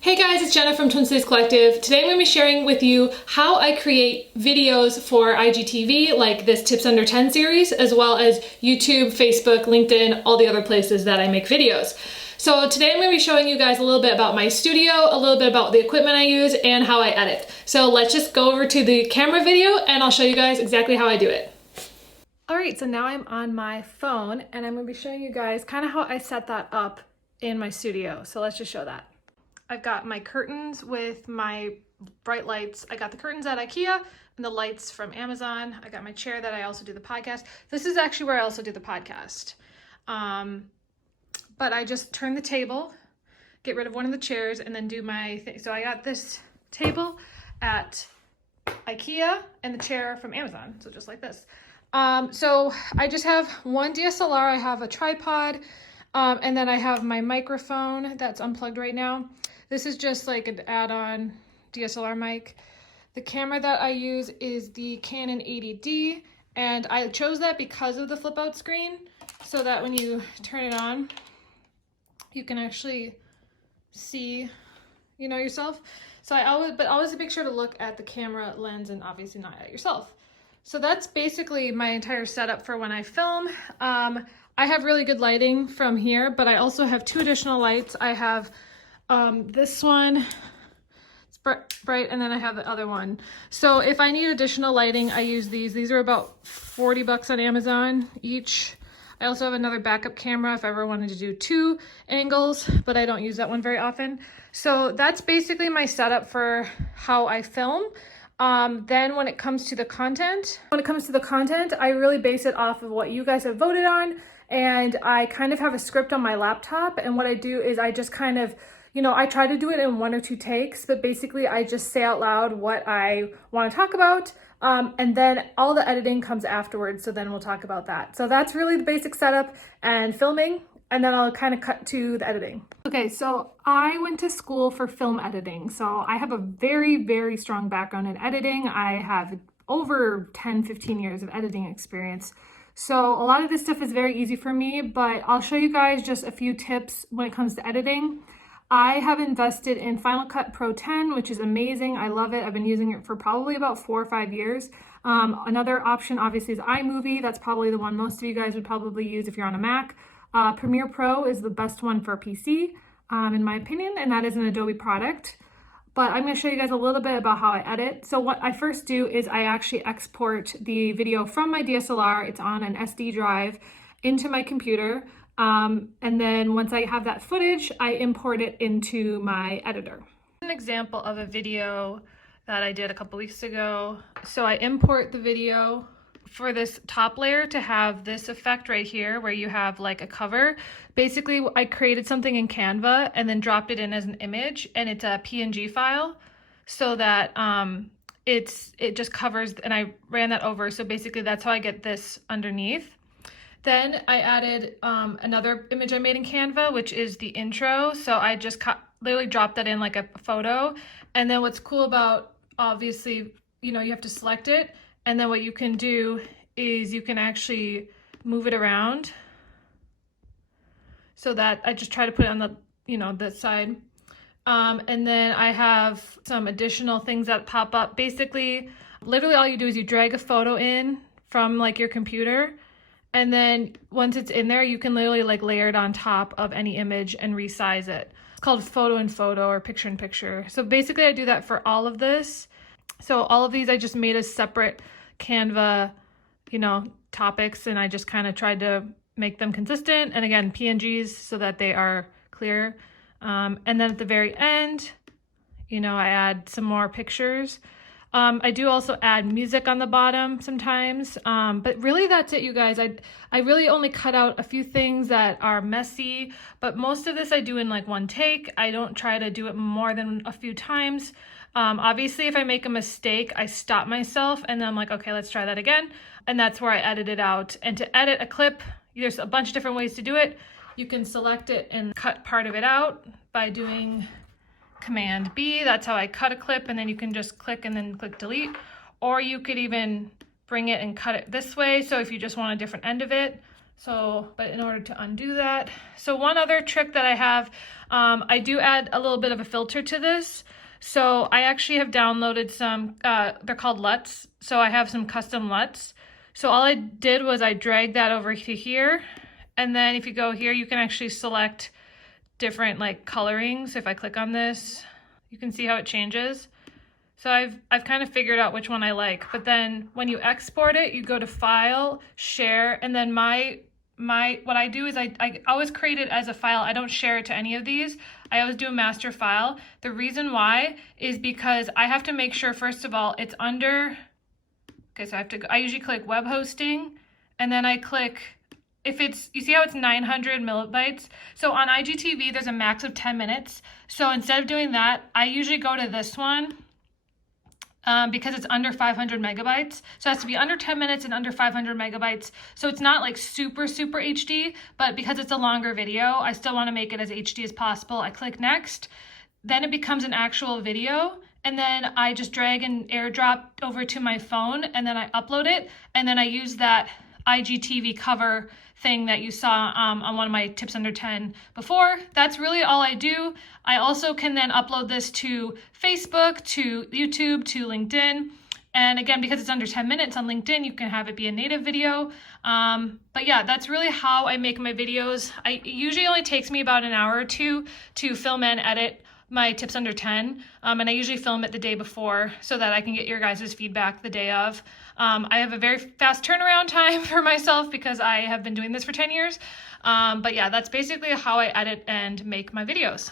Hey guys, it's Jenna from Twin Cities Collective. Today I'm going to be sharing with you how I create videos for IGTV, like this Tips Under 10 series, as well as YouTube, Facebook, LinkedIn, all the other places that I make videos. So today I'm going to be showing you guys a little bit about my studio, a little bit about the equipment I use, and how I edit. So let's just go over to the camera video and I'll show you guys exactly how I do it. Alright, so now I'm on my phone and I'm going to be showing you guys kind of how I set that up in my studio. So let's just show that. I've got my curtains with my bright lights. I got the curtains at IKEA and the lights from Amazon. I got my chair that I also do the podcast. This is actually where I also do the podcast. But I just turn the table, get rid of one of the chairs, and then do my thing. So I got this table at IKEA and the chair from Amazon. So just like this. So I just have one DSLR. I have a tripod, and then I have my microphone that's unplugged right now. This is just like an add-on DSLR mic. The camera that I use is the Canon 80D, and I chose that because of the flip out screen, so that when you turn it on, you can actually see, yourself. So always make sure to look at the camera lens and obviously not at yourself. So that's basically my entire setup for when I film. I have really good lighting from here, but I also have two additional lights. I have this one, it's bright, and then I have the other one. So if I need additional lighting, I use these. These are about 40 bucks on Amazon each. I also have another backup camera if I ever wanted to do two angles, but I don't use that one very often. So that's basically my setup for how I film. Then when it comes to the content, I really base it off of what you guys have voted on. And I kind of have a script on my laptop. And what I do is I just kind of, I try to do it in one or two takes, but basically I just say out loud what I want to talk about. And then all the editing comes afterwards. So then we'll talk about that. So that's really the basic setup and filming. And then I'll kind of cut to the editing. Okay, so I went to school for film editing. So I have a very, very strong background in editing. I have over 10, 15 years of editing experience. So a lot of this stuff is very easy for me, but I'll show you guys just a few tips when it comes to editing. I have invested in Final Cut Pro 10, which is amazing. I love it. I've been using it for probably about 4 or 5 years. Another option obviously is iMovie. That's probably the one most of you guys would probably use if you're on a Mac. Premiere Pro is the best one for PC, in my opinion, and that is an Adobe product. But I'm going to show you guys a little bit about how I edit. So what I first do is I actually export the video from my DSLR. It's on an SD drive into my computer. And then once I have that footage, I import it into my editor. An example of a video that I did a couple weeks ago. So I import the video for this top layer to have this effect right here where you have like a cover. Basically, I created something in Canva and then dropped it in as an image, and it's a PNG file so that it just covers, and I ran that over. So basically that's how I get this underneath. Then I added another image I made in Canva, which is the intro. So I just literally dropped that in like a photo. And then what's cool about, obviously, you have to select it. And then what you can do is you can actually move it around. So that I just try to put it on the, this side. And then I have some additional things that pop up. Basically, literally all you do is you drag a photo in from like your computer. And then once it's in there, you can literally like layer it on top of any image and resize it. It's called photo in photo or picture in picture. So basically I do that for all of this. So all of these I just made as separate Canva, topics, and I just kind of tried to make them consistent. And again, PNGs so that they are clear. And then at the very end, I add some more pictures. I do also add music on the bottom sometimes, but really that's it, you guys. I really only cut out a few things that are messy, but most of this I do in like one take. I don't try to do it more than a few times. Obviously, if I make a mistake, I stop myself and then I'm like, okay, let's try that again. And that's where I edit it out. And to edit a clip, there's a bunch of different ways to do it. You can select it and cut part of it out by doing Command B. That's how I cut a clip, and then you can just click and then click delete. Or you could even bring it and cut it this way. So if you just want a different end of it, So, but in order to undo that, so one other trick that I have, I do add a little bit of a filter to this. So I actually have downloaded some, they're called LUTs. So I have some custom LUTs. So all I did was I dragged that over to here. And then if you go here, you can actually select different like colorings. If I click on this, you can see how it changes. So I've kind of figured out which one I like. But then when you export it, you go to File, Share, and then what I do is I always create it as a file. I don't share it to any of these. I always do a master file. The reason why is because I have to make sure, first of all, it's under, okay, so I usually click web hosting, and then I click, if it's, you see how it's 900 millibytes? So on IGTV, there's a max of 10 minutes. So instead of doing that, I usually go to this one, because it's under 500 megabytes. So it has to be under 10 minutes and under 500 megabytes. So it's not like super HD, but because it's a longer video, I still want to make it as HD as possible. I click next, then it becomes an actual video. And then I just drag and airdrop over to my phone, and then I upload it. And then I use that IGTV cover thing that you saw on one of my tips under 10 before. That's really all I do. I also can then upload this to Facebook, to YouTube, to LinkedIn. And again, because it's under 10 minutes on LinkedIn, you can have it be a native video. But yeah, that's really how I make my videos. It usually only takes me about an hour or two to film and edit my tips under 10. And I usually film it the day before so that I can get your guys' feedback the day of. I have a very fast turnaround time for myself because I have been doing this for 10 years. But yeah, that's basically how I edit and make my videos.